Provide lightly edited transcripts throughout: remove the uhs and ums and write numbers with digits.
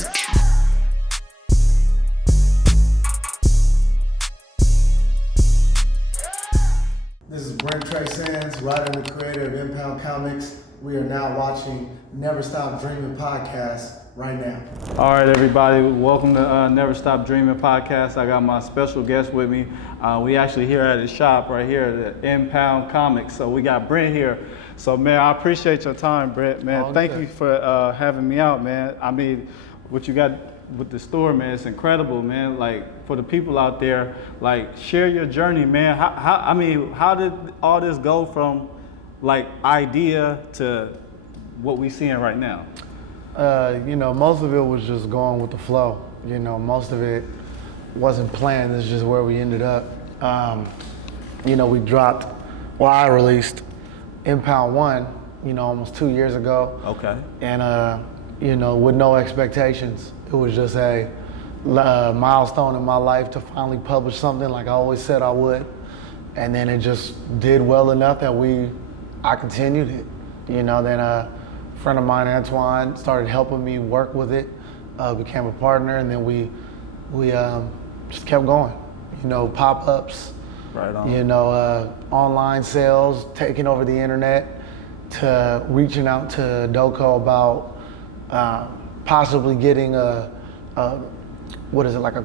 This is Brent Trey Sands, writer and the creator of Impound Comics. We are now watching Never Stop Dreaming podcast right now. All right, everybody, welcome to Never Stop Dreaming podcast. I got my special guest with me. We actually here at his shop right here at Impound Comics. So we got Brent here. So man, I appreciate your time, Brent. Man, thank you for having me out, man. I mean, what you got with the store, man, it's incredible, man. Like, for the people out there, like, share your journey, man. How did all this go from like idea to what we seeing right now? Most of it was just going with the flow. Most of it wasn't planned. It's just where we ended up. I released Impound 1, almost 2 years ago. Okay. And, with no expectations. It was just a milestone in my life to finally publish something like I always said I would. And then it just did well enough that I continued it. Then a friend of mine, Antoine, started helping me work with it, became a partner, and then we just kept going. Pop-ups, right on. Online sales, taking over the internet, to reaching out to Doko about possibly getting a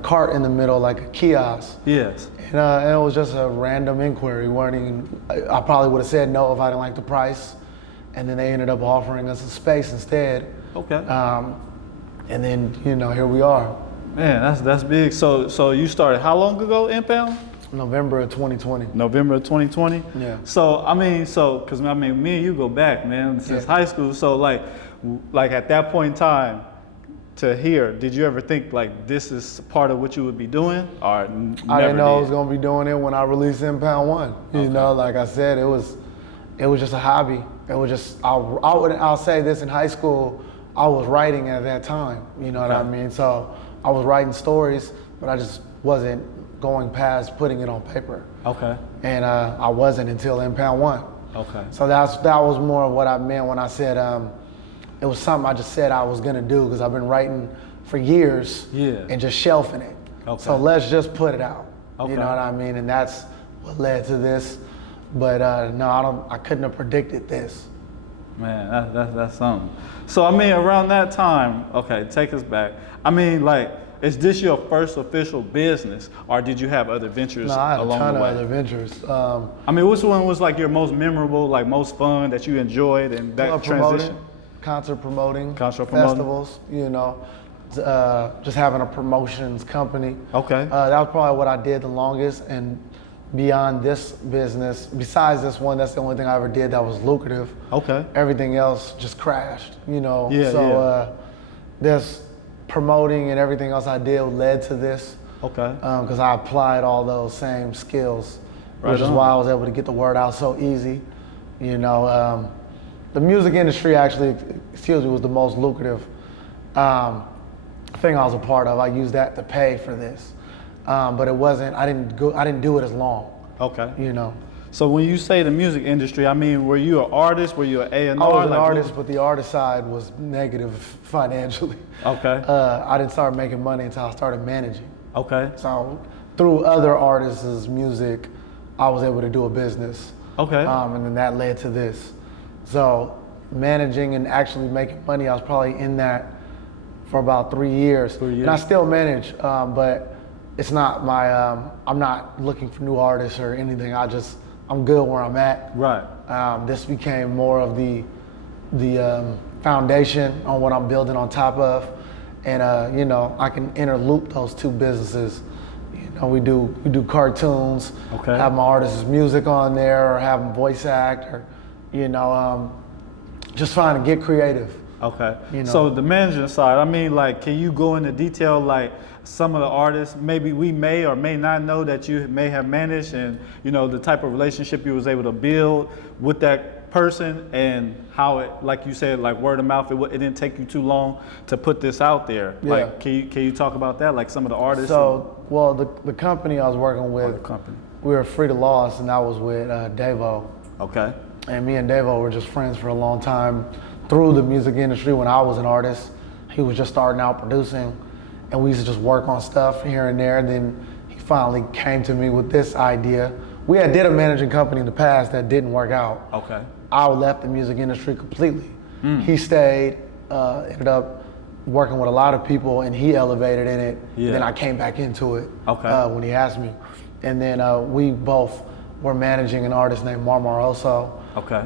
cart in the middle, like a kiosk. Yes. And it was just a random inquiry. I probably would have said no if I didn't like the price. And then they ended up offering us a space instead. Okay. And then, here we are. Man, that's big. So you started how long ago, Impound? November of 2020. November of 2020? Yeah. Because me and you go back, man, since high school. So like at that point in time to here, did you ever think like this is part of what you would be doing, or never? I didn't know I was gonna be doing it when I released Impound 1. Okay. Like I said, it was just a hobby. It was just, I'll say this, in high school, I was writing at that time, you know what I mean? So I was writing stories, but I just wasn't going past putting it on paper. Okay. And I wasn't until Impound 1. Okay. So that was more of what I meant when I said it was something I just said I was gonna do, because I've been writing for years and just shelving it. Okay. So let's just put it out. Okay. You know what I mean? And that's what led to this. But no, I couldn't have predicted this. Man, that's something. So around that time, okay, take us back. Is this your first official business, or did you have other ventures along the way? No, I had a ton of other ventures. Which one was like your most memorable, like most fun that you enjoyed, and that transition? Concert promoting, festivals, just having a promotions company. Okay. That was probably what I did the longest, and beyond this business, besides this one, that's the only thing I ever did that was lucrative. Okay. Everything else just crashed, Yeah, this promoting and everything else I did led to this. Okay. Because I applied all those same skills, which is why I was able to get the word out so easy. The music industry actually, was the most lucrative thing I was a part of. I used that to pay for this. But it wasn't, I didn't do it as long. Okay. So when you say the music industry, were you an artist? Were you an A&R? I was an artist, but the artist side was negative financially. Okay. I didn't start making money until I started managing. Okay. So through other artists' music, I was able to do a business. Okay. And then that led to this. So managing and actually making money, I was probably in that for about 3 years. 3 years. And I still manage, but it's not my, I'm not looking for new artists or anything. I'm good where I'm at. Right. This became more of the foundation on what I'm building on top of. And I can interloop those two businesses. We do cartoons, okay. Have my artist's music on there, or have them voice act, or just trying to get creative. Okay. So the management side, can you go into detail, like some of the artists maybe we may or may not know that you may have managed, and the type of relationship you was able to build with that person, and how it, like you said, like word of mouth, it didn't take you too long to put this out there. Yeah. Like, can you talk about that, like some of the artists? So, the company I was working with, we were Free to Loss, and that was with Devo. Okay. And me and Devo were just friends for a long time through the music industry when I was an artist. he was just starting out producing, and we used to just work on stuff here and there. And then he finally came to me with this idea. We had did a managing company in the past that didn't work out. Okay. I left the music industry completely. He stayed, ended up working with a lot of people, and he elevated in it. Yeah. Then I came back into it Okay. when he asked me. And then we both were managing an artist named Marmaroso. Okay.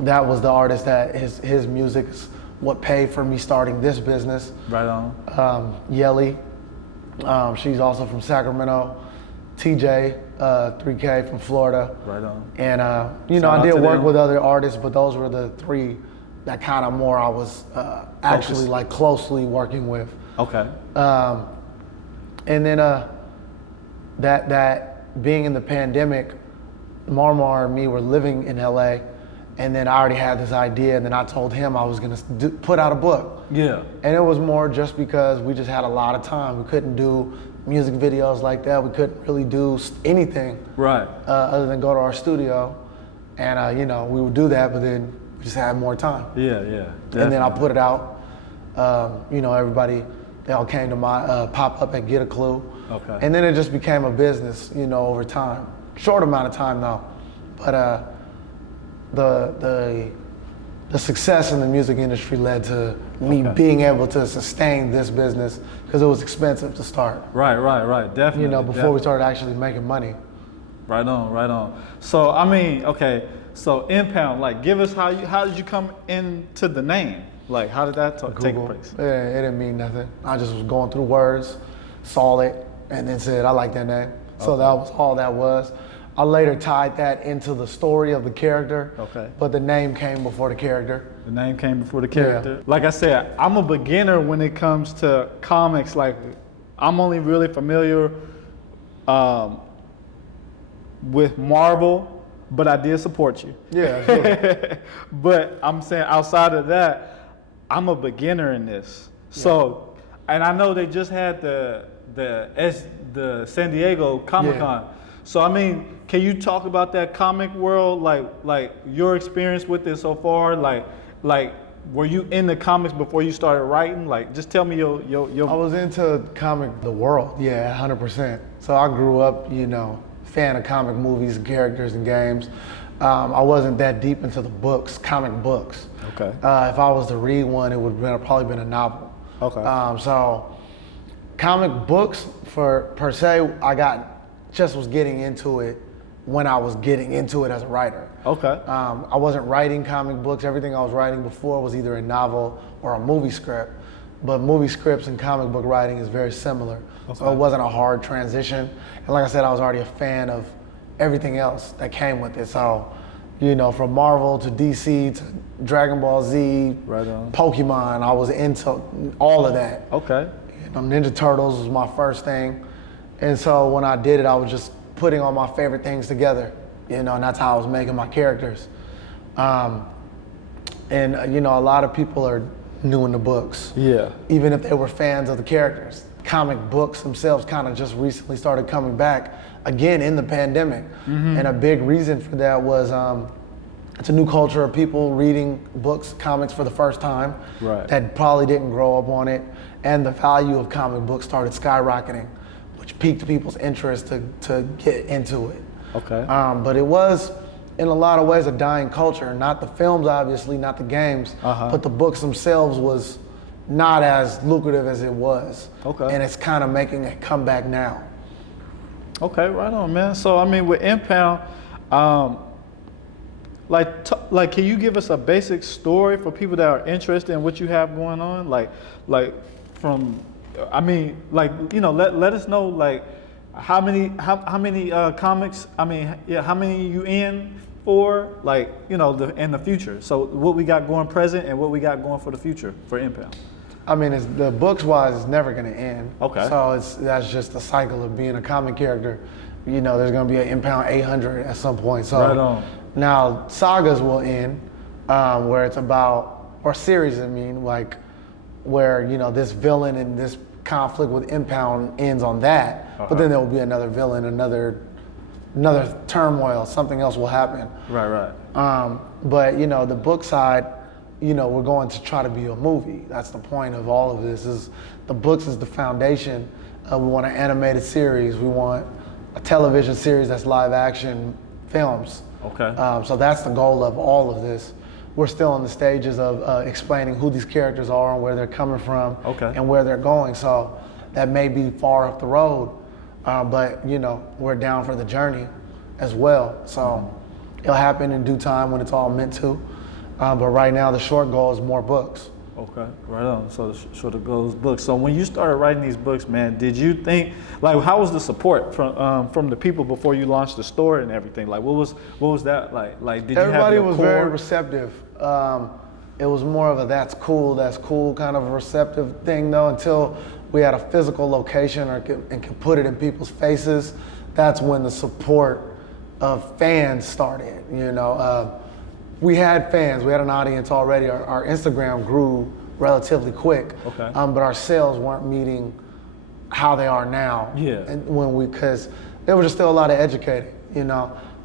That was the artist that his music is what paid for me starting this business. Right on. Yelly, she's also from Sacramento. TJ, 3K from Florida. Right on. And Shout I out did to work them. with other artists, but those were the three that kind of more I was actually like closely working with. Okay. And then that being in the pandemic, Marmar and me were living in LA, and then I already had this idea, and then I told him I was gonna put out a book. Yeah. And it was more just because we just had a lot of time. We couldn't do music videos like that. We couldn't really do anything Right. other than go to our studio, and we would do that, but then we just had more time. Yeah. And then I put it out. Everybody, they all came to my pop up and get a clue. Okay. And then it just became a business, over time. Short amount of time though, but the success in the music industry led to me being able to sustain this business because it was expensive to start. Right. Definitely. Before we started actually making money. Right on. So I mean, okay. So Impound, like, give us how did you come into the name? Like, how did that take Google. place? It didn't mean nothing. I just was going through words, saw it, and then said, I like that name. So that was all that was. I later tied that into the story of the character. Okay. But the name came before the character. The name came before the character. Like I said, I'm a beginner when it comes to comics. Like, I'm only really familiar with Marvel, but I did support you. Yeah, absolutely. But I'm saying outside of that, I'm a beginner in this. So, and I know they just had the San Diego Comic-Con. Yeah. So I mean, can you talk about that comic world, like your experience with it so far? Like were you in the comics before you started writing? Like, just tell me your. I was into the world, 100%. So I grew up, fan of comic movies and characters and games. I wasn't that deep into the books, comic books. Okay. If I was to read one, it would have probably been a novel. Okay. So comic books per se, was getting into it when I was getting into it as a writer. Okay. I wasn't writing comic books. Everything I was writing before was either a novel or a movie script. But movie scripts and comic book writing is very similar. Okay. So it wasn't a hard transition. And like I said, I was already a fan of everything else that came with it. So, from Marvel to DC to Dragon Ball Z, Right on. Pokemon, I was into all of that. Okay. Ninja Turtles was my first thing. And so when I did it, I was just putting all my favorite things together, and that's how I was making my characters. A lot of people are new in the books. Yeah. Even if they were fans of the characters. Comic books themselves kind of just recently started coming back again in the pandemic. Mm-hmm. And a big reason for that was it's a new culture of people reading books, comics for the first time. Right. That probably didn't grow up on it. And the value of comic books started skyrocketing, which piqued people's interest to get into it. Okay. But it was, in a lot of ways, a dying culture. Not the films, obviously, not the games, but the books themselves was not as lucrative as it was. Okay. And it's kind of making a comeback now. Okay, right on, man. So I mean, with Impound, can you give us a basic story for people that are interested in what you have going on? Let us know, like, how many comics, how many you in for, in the future. So what we got going present and what we got going for the future for Impound. I mean, the books wise, it's never gonna end. Okay. So that's just the cycle of being a comic character. There's gonna be an Impound 800 at some point. So Right on. now sagas will end, where it's about, or series, where this villain and this conflict with Impound ends on that. But then there will be another villain, another turmoil, something else will happen. Right. But the book side, we're going to try to be a movie. That's the point of all of this. Is the books is the foundation. We want an animated series. We want a television series that's live action films. Okay. So that's the goal of all of this. We're still in the stages of explaining who these characters are and where they're coming from and where they're going. So that may be far up the road, but we're down for the journey as well. So it'll happen in due time when it's all meant to. But right now the short goal is more books. Okay, right on. So the goal is books. So when you started writing these books, man, did you think, like, how was the support from the people before you launched the store and everything? Like, what was that like? Like, did Everybody you have was very receptive. It was more of a that's cool kind of a receptive thing though, until we had a physical location and could put it in people's faces. That's when the support of fans started, we had fans, we had an audience already. Our Instagram grew relatively quick, but our sales weren't meeting how they are now. Yeah. And because there was just still a lot of educating,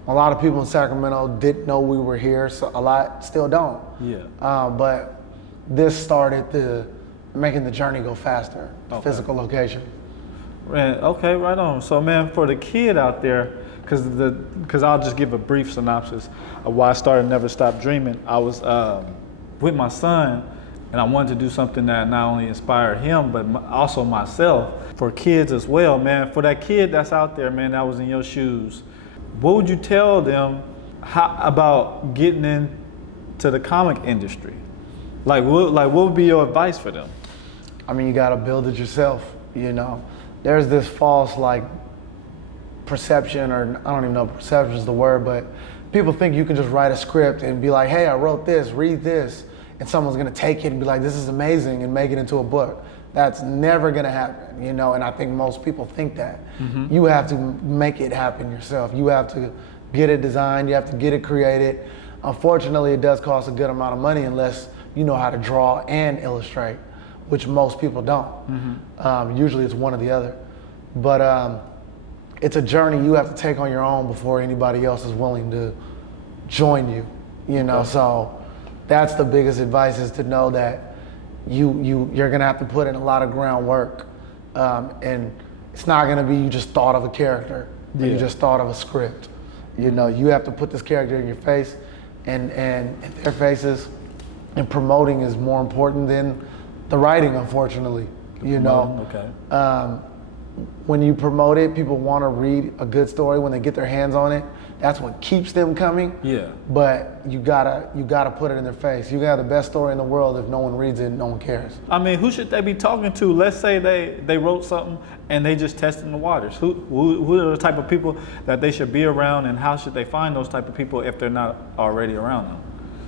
A lot of people in Sacramento didn't know we were here, so a lot still don't. Yeah. But this started making the journey go faster, the physical location. Man, okay, right on. So, man, for the kid out there, because I'll just give a brief synopsis of why I started Never Stop Dreaming. I was with my son, and I wanted to do something that not only inspired him, but also myself. For kids as well, man. For that kid that's out there, man, that was in your shoes, what would you tell them about getting into the comic industry? Like what would be your advice for them? I mean, you gotta build it yourself, There's this false, perception, or I don't even know if perception is the word, but people think you can just write a script and be like, hey, I wrote this, read this, and someone's gonna take it and be like, this is amazing, and make it into a book. That's never gonna happen, and I think most people think that. Mm-hmm. You have to make it happen yourself. You have to get it designed, you have to get it created. Unfortunately, it does cost a good amount of money unless you know how to draw and illustrate, which most people don't. Mm-hmm. Usually it's one or the other. But it's a journey you have to take on your own before anybody else is willing to join you, So that's the biggest advice, is to know that you're gonna have to put in a lot of groundwork, and it's not gonna be you just thought of a character, or you just thought of a script. You have to put this character in your face and their faces, and promoting is more important than the writing, unfortunately. When you promote it, people want to read a good story when they get their hands on it. That's what keeps them coming. Yeah. But you gotta put it in their face. You got the best story in the world. If no one reads it, no one cares. I mean, who should they be talking to? Let's say they wrote something and they just testing the waters. Who are the type of people that they should be around, and how should they find those type of people if they're not already around them?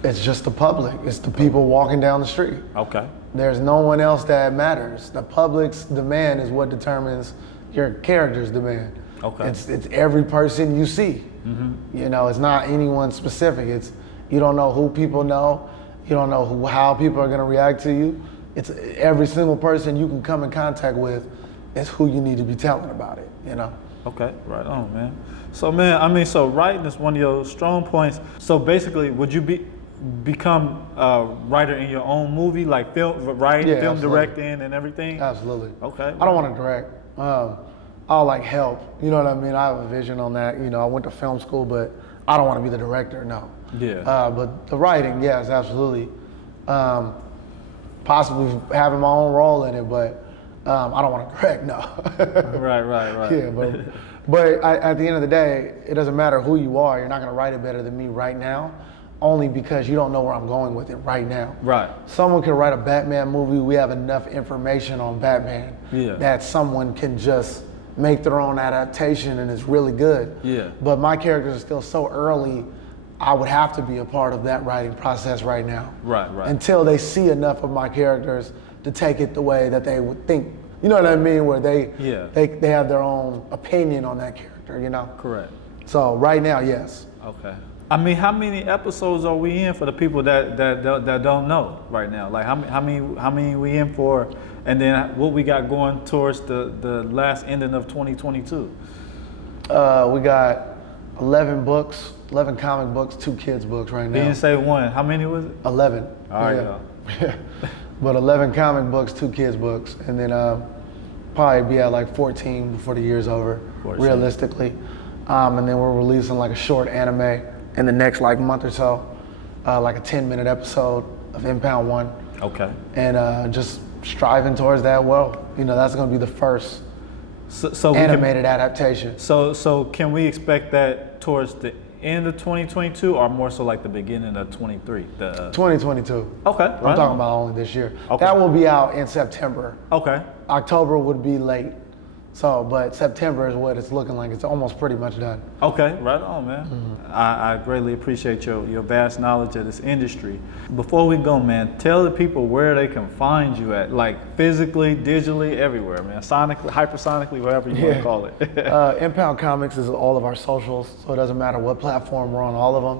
It's just the public. It's the people walking down the street. Okay. There's no one else that matters. The public's demand is what determines your character's demand. Okay. It's every person you see. Mm-hmm. It's not anyone specific. You don't know who people know. You don't know how people are gonna react to you. It's every single person you can come in contact with is who you need to be telling about it, Okay, right on, man. So, man, so writing is one of your strong points. So basically, would you become a writer in your own movie, like film directing and everything? Absolutely. Okay. I don't want to direct. I'll help. You know what I mean? I have a vision on that. I went to film school, but I don't want to be the director. No. Yeah. But the writing, yes, absolutely. Possibly having my own role in it, but I don't want to direct. No. Right. Yeah, but at the end of the day, it doesn't matter who you are. You're not going to write it better than me right now, only because you don't know where I'm going with it right now. Right. Someone can write a Batman movie. We have enough information on Batman that someone can just make their own adaptation, and it's really good. Yeah. But my characters are still so early, I would have to be a part of that writing process right now. Right. Until they see enough of my characters to take it the way that they would think. You know what I mean? Where they have their own opinion on that character, Correct. So right now, yes. Okay. I mean, how many episodes are we in for the people that don't know right now? Like how many we in for, and then what we got going towards the last ending of 2022? We got 11 books, 11 comic books, 2 kids books right now. You didn't say one. How many was it? 11. All right, yeah. But 11 comic books, 2 kids books, and then probably be at like 14 before the year's over, 14. realistically. And then we're releasing like a short anime in the next like month or so, like a 10-minute episode of Impound 1. Okay. And just striving towards that world. You know, that's gonna be the first So animated adaptation. So can we expect that towards the end of 2022 or more so like the beginning of 23? 2022. Okay. I'm talking about only this year. Okay. That will be out in September. Okay. October would be late. So, but September is what it's looking like. It's almost pretty much done. Okay, right on, man. Mm-hmm. I greatly appreciate your vast knowledge of this industry. Before we go, man, tell the people where they can find you at, like physically, digitally, everywhere, man. Sonically, hypersonically, whatever you want to call it. Impound Comics is all of our socials, so it doesn't matter what platform, we're on all of them.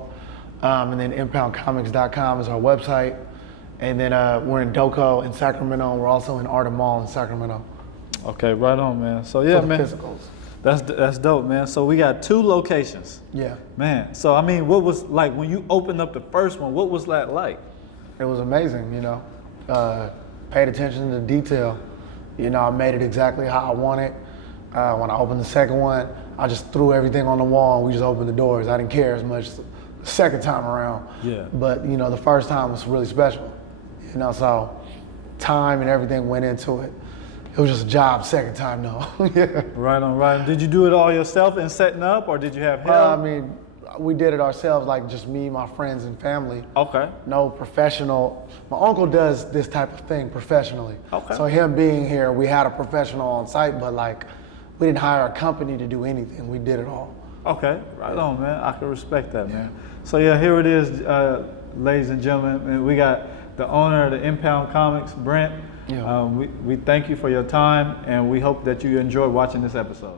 And then impoundcomics.com is our website. And then we're in Doco in Sacramento, and we're also in Ardent Mall in Sacramento. Okay, right on, man. So yeah, man. Physicals. That's dope, man. So we got 2 locations. Yeah. Man, so I mean, what was like when you opened up the first one, what was that like? It was amazing, you know. Paid attention to detail. You know, I made it exactly how I wanted. When I opened the second one, I just threw everything on the wall and we just opened the doors. I didn't care as much the second time around. Yeah. But, you know, the first time was really special. You know, so time and everything went into it. It was just a job second time though. Yeah. Right on, right. Did you do it all yourself in setting up, or did you have help? I mean, we did it ourselves, like just me, my friends, and family. Okay. No professional. My uncle does this type of thing professionally. Okay. So him being here, we had a professional on site, but like, we didn't hire a company to do anything. We did it all. Okay, right on, man. I can respect that, man. So yeah, here it is, ladies and gentlemen. And we got the owner of the Impound Comics, Brent. Yeah. We thank you for your time, and we hope that you enjoy watching this episode.